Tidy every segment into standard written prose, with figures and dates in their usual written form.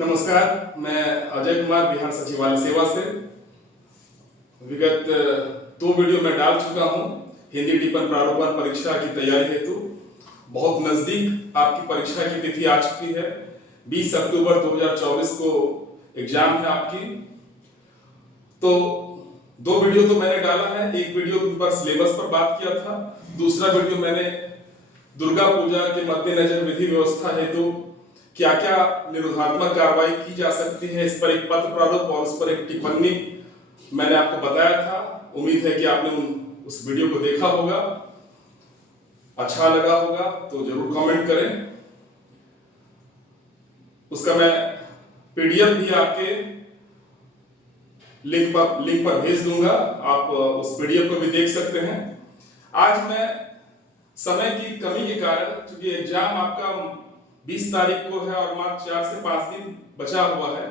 नमस्कार, मैं अजय कुमार बिहार सचिवालय सेवा से विगत 2 वीडियो में डाल चुका हूं। हिंदी टिप्पण प्रारूपण परीक्षा की तैयारी हेतु बहुत नजदीक आपकी परीक्षा की तिथि आ चुकी है। 20 अक्टूबर 2024 को एग्जाम है आपकी। तो 2 वीडियो तो मैंने डाला है। एक वीडियो पर सिलेबस पर बात किया था, दूसरा वीडियो मैंने दुर्गा पूजा के मद्देनजर विधि व्यवस्था हेतु क्या क्या निरोधात्मक कार्रवाई की जा सकती है, इस पर एक पत्र प्रारूप और उस पर एक टिप्पणी मैंने आपको बताया था। उम्मीद है कि आपने उस वीडियो को देखा होगा, अच्छा लगा होगा तो जरूर कमेंट करें। उसका मैं पीडीएफ भी आपके लिंक पर भेज दूंगा, आप उस पीडीएफ को भी देख सकते हैं। आज मैं समय की कमी के कारण, क्योंकि एग्जाम आपका 20 तारीख को है और मात्र 4 से 5 दिन बचा हुआ है,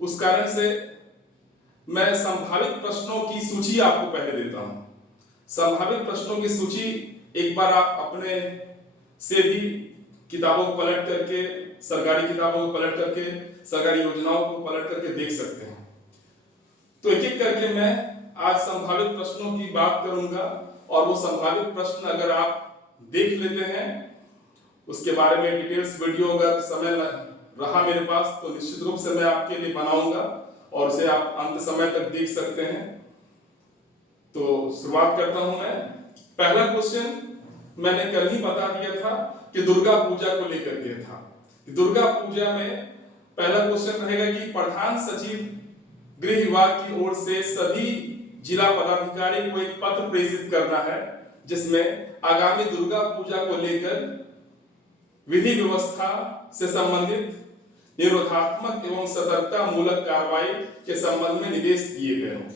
उस कारण से मैं संभावित प्रश्नों की सूची आपको पहले देता हूं। संभावित प्रश्नों की सूची एक बार आप अपने से भी किताबों को पलट करके, सरकारी किताबों को पलट करके, सरकारी योजनाओं को पलट करके देख सकते हैं। तो एक एक करके मैं आज संभावित प्रश्नों की बात करूंगा और वो संभावित प्रश्न अगर आप देख लेते हैं, उसके बारे में डिटेल्स वीडियो अगर समय रहा मेरे पास तो निश्चित रूप से मैं आपके लिए बनाऊंगा और उसे आप अंत समय तक देख सकते हैं। तो शुरुआत करता हूं मैं। पहला क्वेश्चन मैंने कल ही बता दिया था कि दुर्गा पूजा को लेकर के था। दुर्गा पूजा में पहला क्वेश्चन रहेगा कि प्रधान सचिव गृह विभाग की ओर से सभी जिला पदाधिकारी को एक पत्र प्रेषित करना है, जिसमें आगामी दुर्गा पूजा को लेकर विधि व्यवस्था से संबंधित निरोधात्मक एवं सतर्कता मूलक कार्रवाई के संबंध में निर्देश दिए गए हों।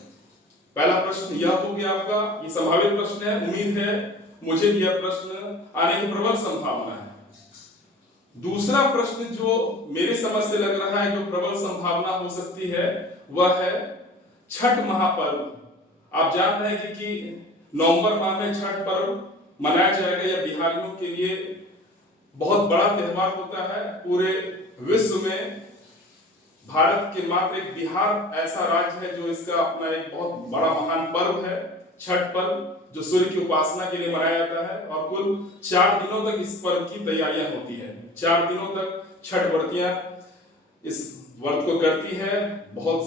पहला प्रश्न यह हो गया आपका, ये संभावित प्रश्न है। उम्मीद है मुझे भी यह प्रश्न आने की प्रबल संभावना है। दूसरा प्रश्न जो मेरे समझ से लग रहा है जो प्रबल संभावना हो सकती है, वह है छठ महापर्व। आप जान रहे हैं कि नवंबर माह में छठ पर्व मनाया जाएगा। यह बिहारियों के लिए बहुत बड़ा त्योहार होता है। पूरे विश्व में भारत के मात्र एक बिहार ऐसा राज्य है जो इसका अपना एक बहुत बड़ा महान पर्व है, छठ पर्व, जो सूर्य की उपासना के लिए मनाया जाता है। और कुल 4 दिनों तक इस पर्व की तैयारियां होती है। 4 दिनों तक छठ व्रतियां इस व्रत को करती है। बहुत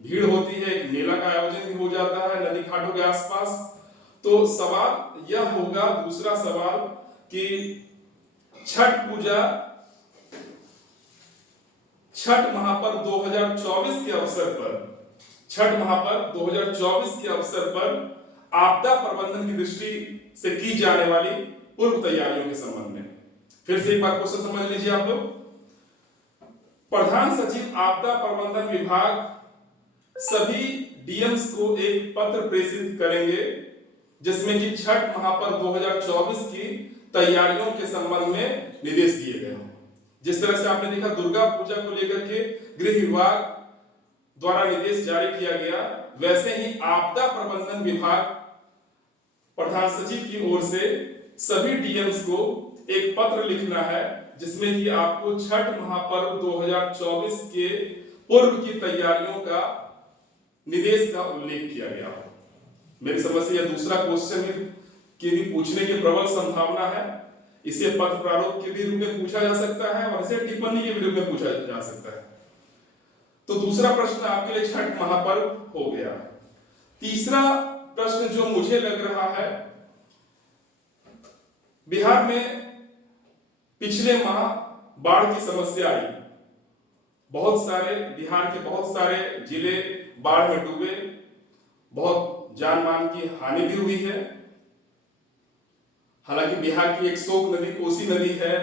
भीड़ होती है, एक मेला का आयोजन भी हो जाता है नदी घाटों के आसपास। तो सवाल यह होगा, दूसरा सवाल, कि छठ पूजा, छठ महापर्व 2024 के अवसर पर, छठ महापर्व 2024 के अवसर पर आपदा प्रबंधन की दृष्टि से की जाने वाली पूर्व तैयारियों के संबंध में। फिर से एक बार क्वेश्चन समझ लीजिए आप लोग। प्रधान सचिव आपदा प्रबंधन विभाग सभी डीएम्स को एक पत्र प्रेषित करेंगे, जिसमें कि छठ महापर्व 2024 की तैयारियों के संबंध में निर्देश दिए गए हों। जिस तरह से आपने देखा दुर्गा पूजा को लेकर के गृह विभाग द्वारा निर्देश जारी किया गया, वैसे ही आपदा प्रबंधन विभाग प्रधान सचिव की ओर से सभी डीएम्स को एक पत्र लिखना है, जिसमें कि आपको छठ महापर्व 2024 के पूर्व की तैयारियों का निर्देश का उल्लेख किया गया हो। मेरी समझ से यह दूसरा क्वेश्चन के भी पूछने की प्रबल संभावना है। इसे पत्र प्रारूप के भी रूप में पूछा जा सकता है और इसे टिप्पणी के रूप में पूछा जा सकता है। तो दूसरा प्रश्न आपके लिए छठ महापर्व हो गया। तीसरा प्रश्न जो मुझे लग रहा है, बिहार में पिछले माह बाढ़ की समस्या आई। बहुत सारे बिहार के बहुत सारे जिले बाढ़ में डूबे, बहुत जान मान की हानि भी हुई है। हालांकि बिहार की एक शोक नदी कोसी नदी है,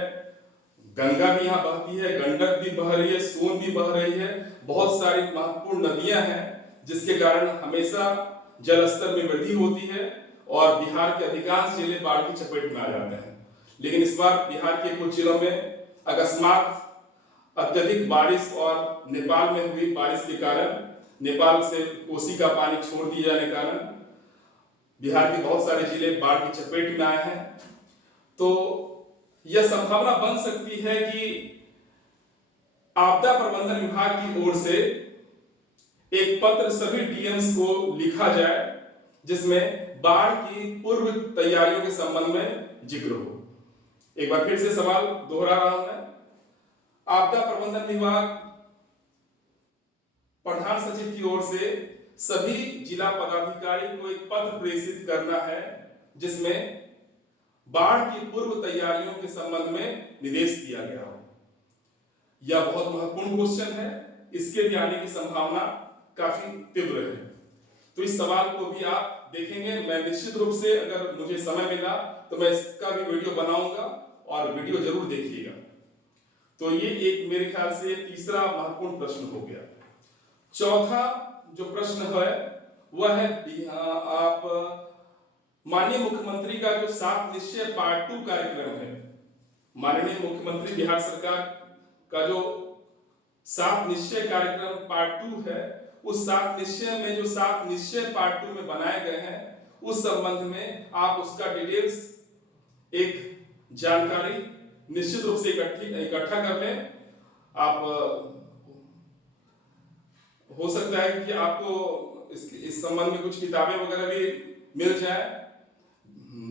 गंगा भी यहाँ बहती है, गंडक भी बह रही है, सोन भी बह रही है। बहुत सारी महत्वपूर्ण नदियां हैं, जिसके कारण हमेशा जल स्तर में वृद्धि होती है और बिहार के अधिकांश जिले बाढ़ की चपेट में आ जाते हैं। लेकिन इस बार बिहार के कुछ जिलों में अकस्मात अत्यधिक बारिश और नेपाल में हुई बारिश के कारण, नेपाल से कोसी का पानी छोड़ दिए जाने के कारण बिहार के बहुत सारे जिले बाढ़ की चपेट में आए हैं। तो यह संभावना बन सकती है कि आपदा प्रबंधन विभाग की ओर से एक पत्र सभी डीएम्स को लिखा जाए जिसमें बाढ़ की पूर्व तैयारियों के संबंध में जिक्र हो। एक बार फिर से सवाल दोहरा रहा हूं मैं। आपदा प्रबंधन विभाग प्रधान सचिव की ओर से सभी जिला पदाधिकारी को एक पत्र प्रेषित करना है जिसमें बाढ़ की पूर्व तैयारियों के संबंध में निर्देश दिया गया हो। यह बहुत महत्वपूर्ण क्वेश्चन है, इसके भी आने की संभावना काफी तीव्र है। तो इस सवाल को भी आप देखेंगे। मैं निश्चित रूप से अगर मुझे समय मिला तो मैं इसका भी वीडियो बनाऊंगा और वीडियो जरूर देखिएगा। तो ये एक मेरे ख्याल से तीसरा महत्वपूर्ण प्रश्न हो गया। चौथा जो प्रश्न है वह है आप माननीय मुख्यमंत्री का जो 7 निश्चय पार्ट 2 कार्यक्रम है, माननीय मुख्यमंत्री बिहार सरकार का जो 7 निश्चय कार्यक्रम पार्ट 2 है, उस 7 निश्चय में जो 7 निश्चय पार्ट 2 में बनाए गए हैं उस संबंध में आप उसका डिटेल्स एक जानकारी निश्चित रूप से इकट्ठा कर लें। आप हो सकता है कि आपको इस संबंध में कुछ किताबें वगैरह भी मिल जाए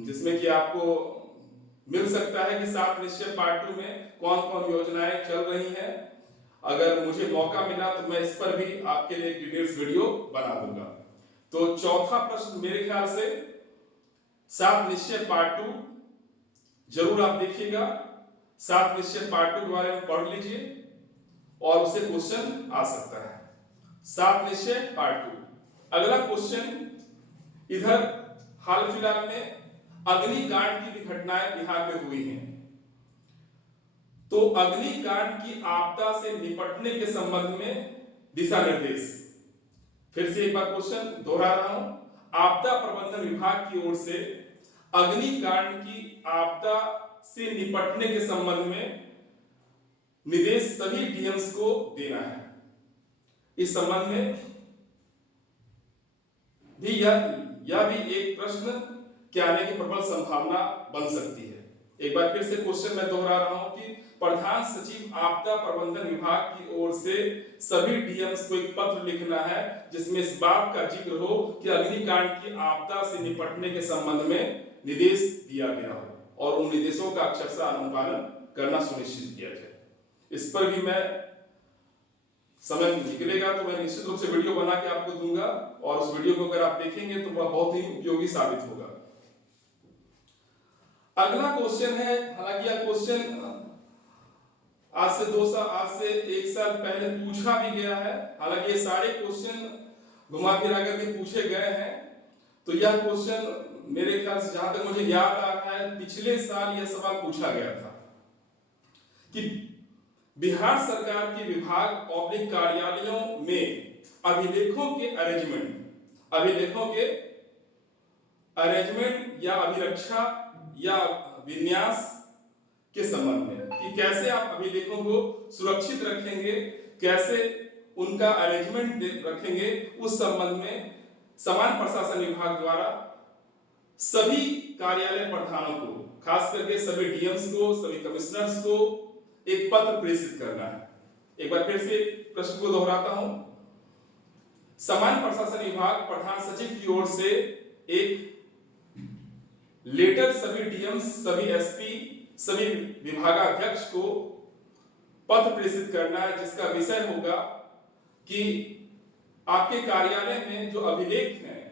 जिसमें कि आपको मिल सकता है कि 7 निश्चय पार्ट 2 में कौन कौन योजनाएं चल रही हैं। अगर मुझे मौका मिला तो मैं इस पर भी आपके लिए एक डिटेल्स वीडियो बना दूंगा। तो चौथा प्रश्न मेरे ख्याल से 7 निश्चय पार्ट 2 जरूर आप देखिएगा। 7 निश्चय पार्ट 2 के बारे में पढ़ लीजिए और उससे क्वेश्चन आ सकता है। 7 निश्चय पार्ट 2। अगला क्वेश्चन, इधर हाल फिलहाल में अग्निकांड की भी घटनाएं बिहार में हुई हैं, तो अग्निकांड की आपदा से निपटने के संबंध में दिशा निर्देश। फिर से एक बार क्वेश्चन दोहरा रहा हूं। आपदा प्रबंधन विभाग की ओर से अग्निकांड की आपदा से निपटने के संबंध में निर्देश सभी डीएम्स को देना है। इस संबंध में भी यह भी एक प्रश्न के आने की प्रबल संभावना बन सकती है। एक बार फिर से क्वेश्चन मैं दोहरा रहा हूं कि प्रधान सचिव आपदा प्रबंधन विभाग की ओर से सभी डीएम्स को एक पत्र लिखना है जिसमें इस बात का जिक्र हो कि अग्निकांड की आपदा से निपटने के संबंध में निर्देश दिया गया हो और उन निर्देशों का अक्षरशः अनुपालन करना सुनिश्चित किया जाए। इस पर भी मैं समय निकलेगा तो मैं निश्चित रूप से वीडियो बना के आपको दूंगा और उस वीडियो को अगर आप देखेंगे तो वह बहुत ही उपयोगी साबित होगा। अगला क्वेश्चन है, हालांकि यह क्वेश्चन आज से 1 साल पहले पूछा भी गया है। हालांकि ये सारे क्वेश्चन घुमा फिरा करके पूछे गए हैं। तो यह क्वेश्चन मेरे ख्याल से जहां तक मुझे याद आ रहा है पिछले साल यह सवाल पूछा गया था कि बिहार सरकार के विभाग पब्लिक कार्यालयों में अभिलेखों के अरेंजमेंट या अभिरक्षा या विन्यास के संबंध में कि कैसे आप अभिलेखों को सुरक्षित रखेंगे, कैसे उनका अरेंजमेंट रखेंगे, उस संबंध में समान प्रशासन विभाग द्वारा सभी कार्यालय प्रधानों को, खास करके सभी डीएम्स को, सभी कमिश्नर्स को एक पत्र प्रेषित करना है। एक बार फिर से प्रश्न को दोहराता हूं। समान प्रशासन विभाग प्रधान सचिव की ओर से एक लेटर सभी डीएम्स, सभी एसपी, सभी विभागाध्यक्ष को पत्र प्रेषित करना है जिसका विषय होगा कि आपके कार्यालय में जो अभिलेख हैं,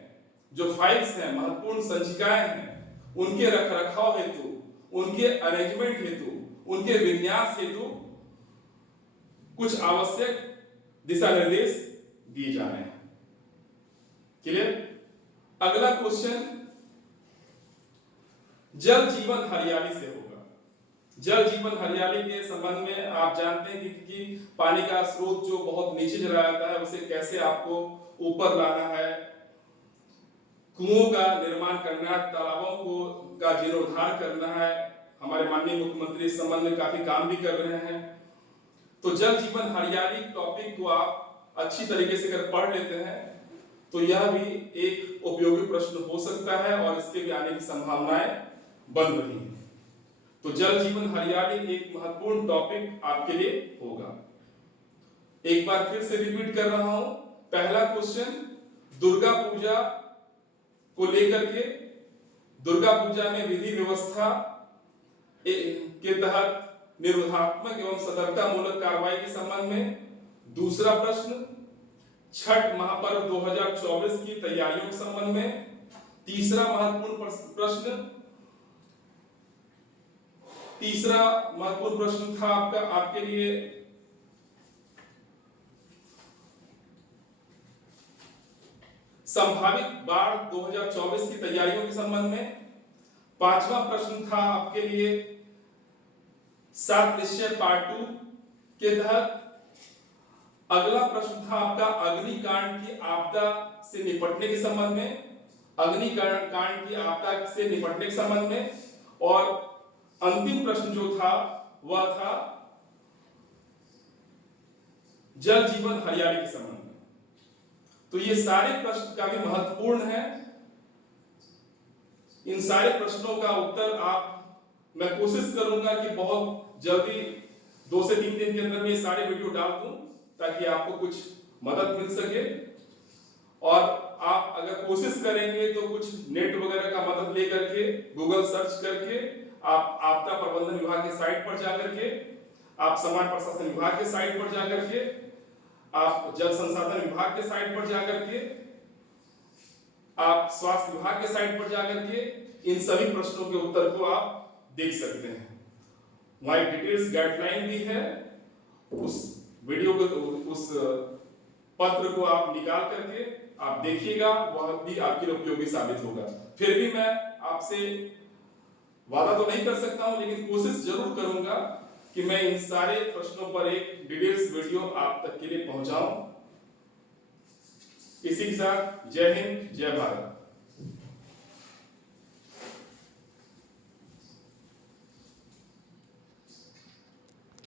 जो फाइल्स हैं, महत्वपूर्ण संचिकाएं हैं, उनके रखरखाव हेतु, उनके अरेंजमेंट हेतु, उनके विन्यास हेतु कुछ आवश्यक दिशा निर्देश दिए जाने हैं। क्लियर? अगला क्वेश्चन जल जीवन हरियाली से होगा। जल जीवन हरियाली के संबंध में आप जानते हैं कि पानी का स्रोत जो बहुत नीचे चला जाता है उसे कैसे आपको ऊपर लाना है, कुओं का निर्माण करना है, तालाबों को का जीर्णोद्धार करना है। हमारे माननीय मुख्यमंत्री इस संबंध में काफी काम भी कर रहे हैं। तो जल जीवन हरियाली टॉपिक को आप अच्छी तरीके से अगर पढ़ लेते हैं तो यह भी एक उपयोगी प्रश्न हो सकता है और इसके भी आने की संभावनाएं बन रही हैं। तो जल जीवन हरियाली एक महत्वपूर्ण टॉपिक आपके लिए होगा। एक बार फिर से रिपीट कर रहा हूं। पहला क्वेश्चन दुर्गा पूजा को लेकर के, दुर्गा पूजा में विधि व्यवस्था के तहत निरोधात्मक एवं सतर्कता मूलक कार्रवाई के संबंध में। दूसरा प्रश्न छठ महापर्व 2024 की तैयारियों के संबंध में। तीसरा महत्वपूर्ण प्रश्न था आपके लिए संभावित बाढ़ 2024 की तैयारियों के संबंध में। पांचवा प्रश्न था आपके लिए 7 निश्चय पार्ट 2 के तहत। अगला प्रश्न था आपका अग्निकांड की आपदा से निपटने के संबंध में, अग्निकांड की आपदा से निपटने के संबंध में। और अंतिम प्रश्न जो था वह था जल जीवन हरियाली के संबंध में। तो ये सारे प्रश्न काफी महत्वपूर्ण हैं। इन सारे प्रश्नों का उत्तर मैं कोशिश करूंगा कि बहुत जल्दी 2 से 3 दिन के अंदर में ये सारे वीडियो डाल दूं, ताकि आपको कुछ मदद मिल सके। और आप अगर कोशिश करेंगे तो कुछ नेट वगैरह का मदद लेकर के, गूगल सर्च करके, आप आपदा प्रबंधन विभाग के साइट पर जाकर के, आप समाज प्रशासन विभाग के साइट पर जाकर के, आप जल संसाधन विभाग के साइट पर जाकर के, आप स्वास्थ्य विभाग के साइट पर जाकर के इन सभी प्रश्नों के उत्तर को आप देख सकते हैं। वहां एक डिटेल्स गाइडलाइन भी है, उस वीडियो को, उस पत्र को आप निकाल करके आप देखिएगा, वह भी आपके लिए उपयोगी साबित होगा। फिर भी मैं आपसे वादा तो नहीं कर सकता हूं, लेकिन कोशिश जरूर करूंगा कि मैं इन सारे प्रश्नों पर एक डिटेल्स वीडियो आप तक के लिए पहुंचाऊं। इसी के साथ जय हिंद, जय भारत।